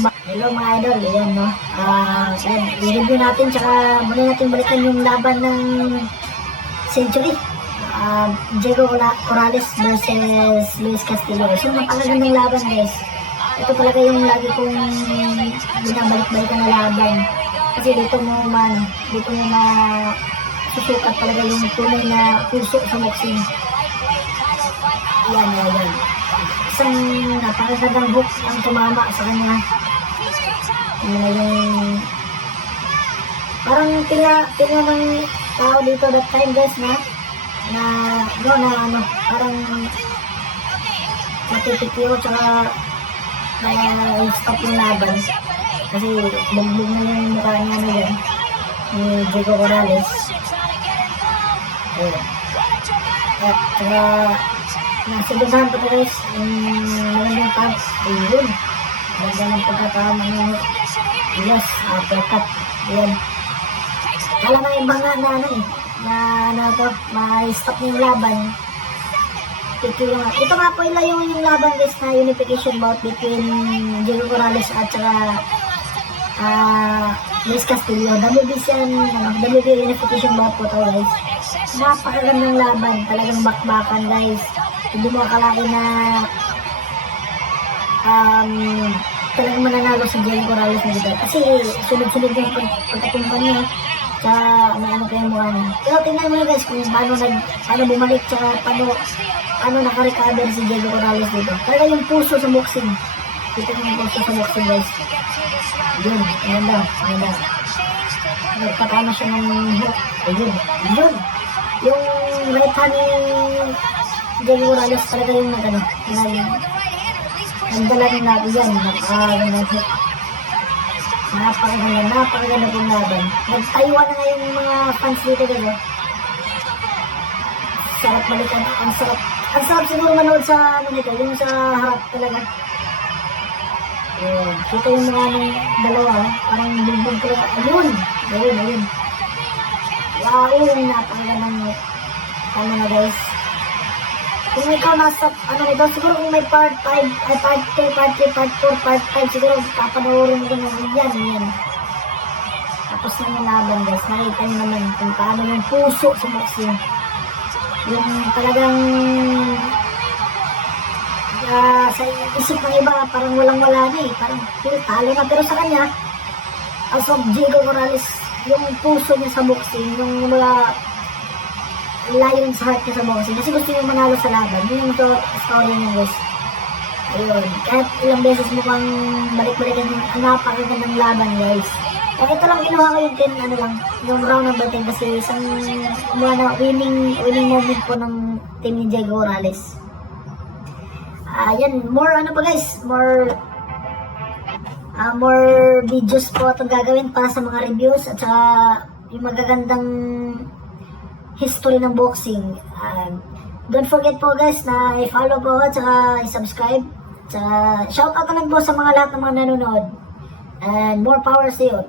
Hello mga idol, ayan no. Ayan, i-review natin tsaka muna natin balikan yung laban ng Century. Diego Corrales versus Luis Castillo. So napakagandang laban guys. Ito talaga yung lagi kong binabalik-balikan na laban. Kasi dito mo susukat talaga yung tunay na puso sa boxing. Yan. Isang napakagandang hook ang tumama sa kanya. Yung parang tila ng tao dito that time guys parang natitipiro tsaka stop yung laban kasi bugbog na yung mukha niya yan ni Diego Corrales. At tsaka nasigasahan pa guys yung magandang punch. Ayun, maganda ng pagkakama ng yes, uppercut. Ayan. Kala nga yung mga ma-stop yung laban. Ito nga po yung laban guys na unification bout between Diego Corrales at saka Luis Castillo. WBC unification bout po to guys. Napakagandang laban. Talagang bakbakan guys. Hindi mo akalain na talagang mananalo si Diego Corrales na dito. Kasi sunod-sunod yung pagkatumpan niya. Tsaka ano kayo mukha niya. Pero tingnan mo guys kung paano bumalik tsaka paano nakarecover si Diego Corrales dito. Talaga yung puso sa boxing. Dito yung puso sa boxing guys. Yun, maganda. Nagpatama siya ng hook. Ayun. Yung right hand ni Diego Corrales talaga yung nagdala ng labi yan. Napakagandang hook. Napakaganda pong laban. Nagtayuan na nga yung mga fans dito guys. Sarap balikan. Ang sarap siguro manood sa yung sa harap talaga. Kita yung mga dalawa. Parang bilbog talaga. Ayun. Wow, napakagandang tama na guys. Kung ikaw nasa, siguro kung may part 5, part 2, part 3, part 4, part 5, siguro papanoorin ko naman yan. Tapos na yung laban guys, nakita nyo naman kung paano yung puso sa boxing. Yung talagang sa isip ng iba, parang walang-wala na parang talo na. Pero sa kanya, as of Diego Corrales, yung puso niya sa boxing, yung wala layon sa heart niya sa boxing kasi gusto niya manalo sa laban. Yun yung story niya guys. Ayun, kahit ilang beses mo pang balik-balikan yung napakagandang laban guys. Ito lang kinuha ko yung yung round number 10 kasi isang winning moment po ng team ni Diego Corrales. Yan, more videos po itong gagawin para sa mga reviews at saka yung magagandang history ng boxing. Don't forget po guys na i-follow po at saka i-subscribe. Shout out na lang po sa mga lahat ng mga nanonood. And more power sa iyo.